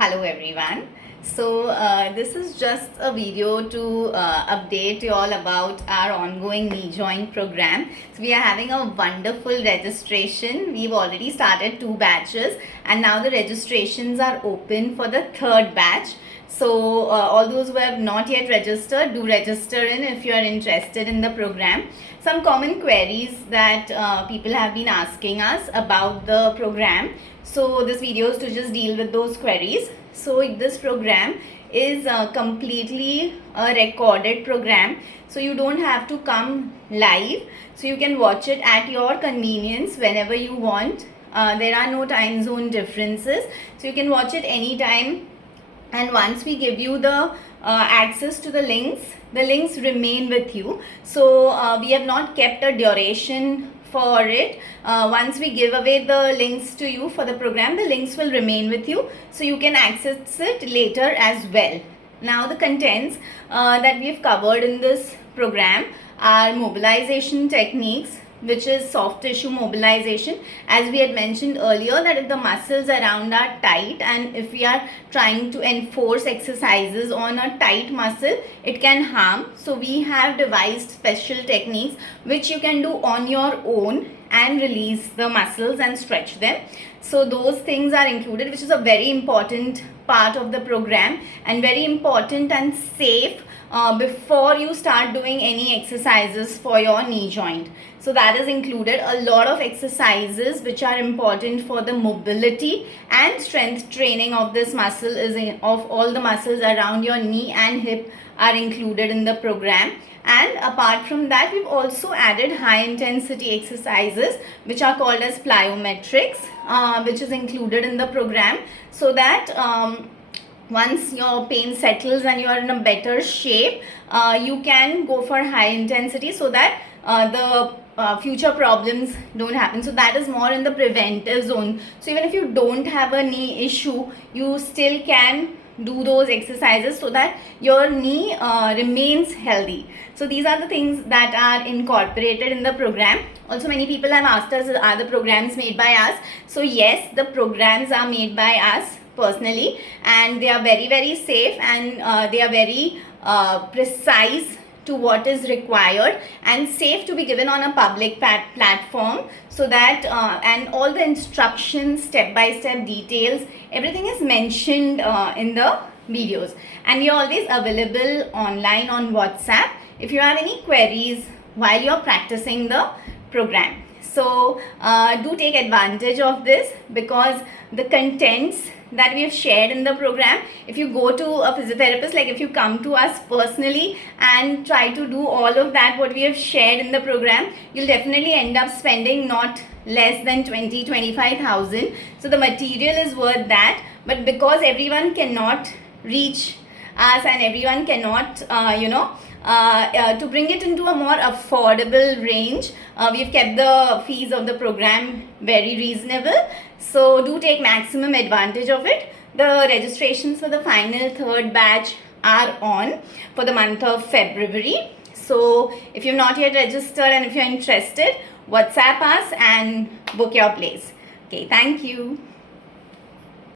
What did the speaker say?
Hello everyone. This is just a video to update you all about our ongoing knee joint program. So we are having a wonderful registration. We've already started 2 batches and now the registrations are open for the 3rd batch. So all those who have not yet registered, do register in if you are interested in the program. Some common queries that people have been asking us about the program. So this video is to just deal with those queries. So this program is completely a recorded program. So you don't have to come live. So you can watch it at your convenience whenever you want. There are no time zone differences. So you can watch it anytime. And once we give you the access to the links remain with you. So we have not kept a duration for it. Once we give away the links to you for the program, the links will remain with you, so you can access it later as well. Now the contents that we've covered in this program are mobilization techniques, which is soft tissue mobilization. As we had mentioned earlier, that if the muscles around are tight and if we are trying to enforce exercises on a tight muscle, it can harm. So we have devised special techniques which you can do on your own and release the muscles and stretch them. So those things are included, which is a very important part of the program and very important and safe before you start doing any exercises for your knee joint. So that is included. A lot of exercises which are important for the mobility and strength training of this muscle of all the muscles around your knee and hip are included in the program. And apart from that, we've also added high intensity exercises which are called as plyometrics, which is included in the program, so that once your pain settles and you are in a better shape, you can go for high intensity so that the future problems don't happen. So that is more in the preventive zone. So even if you don't have a knee issue, you still can do those exercises so that your knee remains healthy. So these are the things that are incorporated in the program. Also, many people have asked us, are the programs made by us? So yes, the programs are made by us personally, and they are very safe, and they are very precise to what is required and safe to be given on a public platform, so that and all the instructions, step-by-step details, everything is mentioned in the videos. And we are always available online on WhatsApp if you have any queries while you're practicing the program. So do take advantage of this, because the contents that we have shared in the program, if you go to a physiotherapist, like if you come to us personally and try to do all of that what we have shared in the program, you'll definitely end up spending not less than 20-25,000. So the material is worth that, but because everyone cannot reach us and everyone cannot to bring it into a more affordable range, we've kept the fees of the program very reasonable. So do take maximum advantage of it. The registrations for the final 3rd batch are on for the month of February. So if you've not yet registered and if you're interested, WhatsApp us and book your place. Okay, thank you.